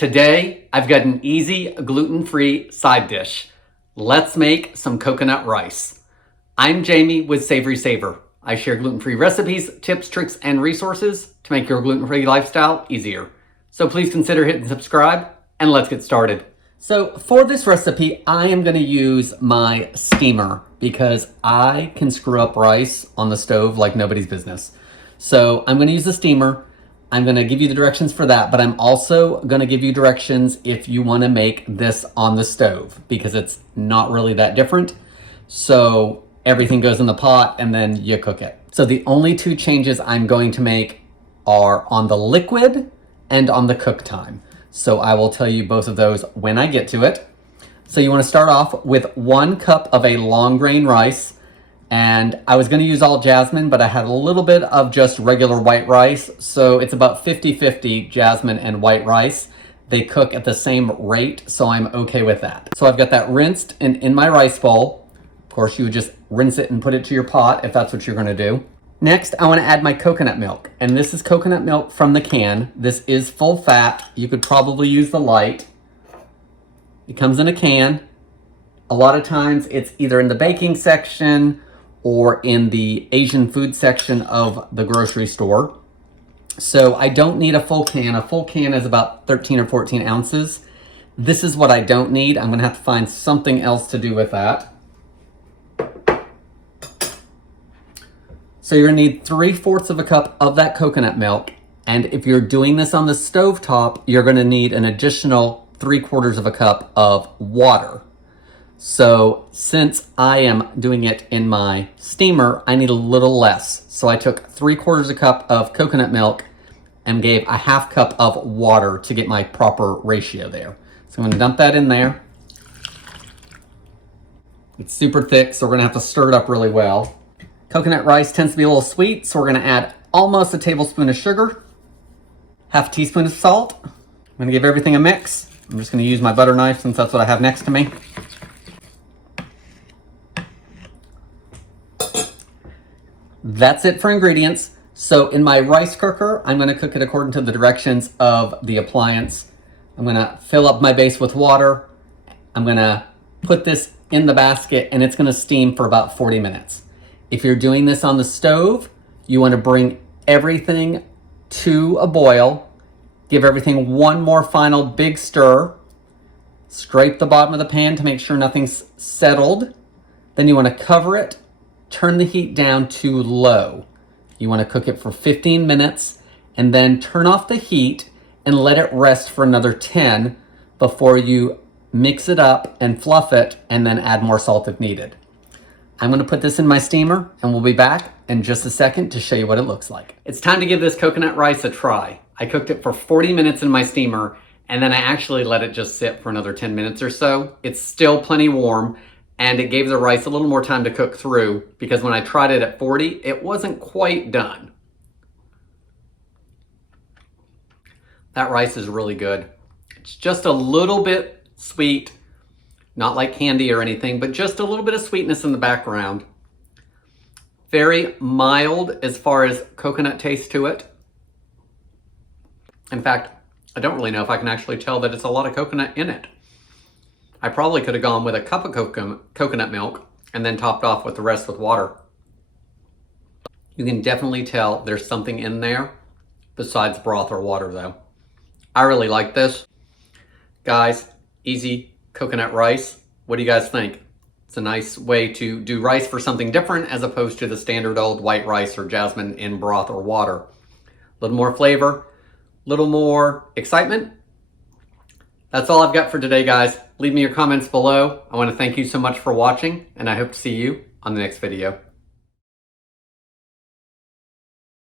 Today, I've got an easy gluten-free side dish. Let's make some coconut rice. I'm Jamie with SavorySaver. I share gluten-free recipes, tips, tricks, and resources to make your gluten-free lifestyle easier. So please consider hitting subscribe, and let's get started. So for this recipe, I am going to use my steamer because I can screw up rice on the stove like nobody's business. So I'm going to use the steamer. I'm going to give you the directions for that, but I'm also going to give you directions if you want to make this on the stove because it's not really that different. So everything goes in the pot and then you cook it. So the only two changes I'm going to make are on the liquid and on the cook time. So I will tell you both of those when I get to it. So you want to start off with 1 cup of a long grain rice. And I was going to use all jasmine, but I had a little bit of just regular white rice. So it's about 50-50 jasmine and white rice. They cook at the same rate, so I'm okay with that. So I've got that rinsed and in my rice bowl. Of course, you would just rinse it and put it to your pot if that's what you're going to do. Next, I want to add my coconut milk. And this is coconut milk from the can. This is full fat. You could probably use the light. It comes in a can. A lot of times it's either in the baking section or in the Asian food section of the grocery store. So I don't need a full can. A full can is about 13 or 14 ounces. This is what I don't need. I'm gonna have to find something else to do with that. So you're gonna need 3/4 of a cup of that coconut milk. And if you're doing this on the stovetop, you're gonna need an additional 3/4 of a cup of water. So since I am doing it in my steamer, I need a little less. So I took 3/4 a cup of coconut milk and gave a 1/2 cup of water to get my proper ratio there. So I'm gonna dump that in there. It's super thick, so we're gonna have to stir it up really well. Coconut rice tends to be a little sweet, so we're gonna add almost a tablespoon of sugar, 1/2 teaspoon of salt. I'm gonna give everything a mix. I'm just gonna use my butter knife since that's what I have next to me. That's it for ingredients. So in my rice cooker, I'm gonna cook it according to the directions of the appliance. I'm gonna fill up my base with water. I'm gonna put this in the basket and it's gonna steam for about 40 minutes. If you're doing this on the stove, you wanna bring everything to a boil, give everything one more final big stir, scrape the bottom of the pan to make sure nothing's settled. Then you wanna cover it, turn the heat down to low. You want to cook it for 15 minutes and then turn off the heat and let it rest for another 10 before you mix it up and fluff it and then add more salt if needed. I'm going to put this in my steamer and we'll be back in just a second to show you what it looks like. It's time to give this coconut rice a try. I cooked it for 40 minutes in my steamer and then I actually let it just sit for another 10 minutes or so. It's still plenty warm. And it gave the rice a little more time to cook through because when I tried it at 40, it wasn't quite done. That rice is really good. It's just a little bit sweet, not like candy or anything, but just a little bit of sweetness in the background. Very mild as far as coconut taste to it. In fact, I don't really know if I can actually tell that it's a lot of coconut in it. I probably could have gone with a cup of coconut milk and then topped off with the rest with water. You can definitely tell there's something in there besides broth or water though. I really like this. Guys, easy coconut rice. What do you guys think? It's a nice way to do rice for something different as opposed to the standard old white rice or jasmine in broth or water. A little more flavor, a little more excitement. That's all I've got for today, guys. Leave me your comments below. I want to thank you so much for watching, and I hope to see you on the next video.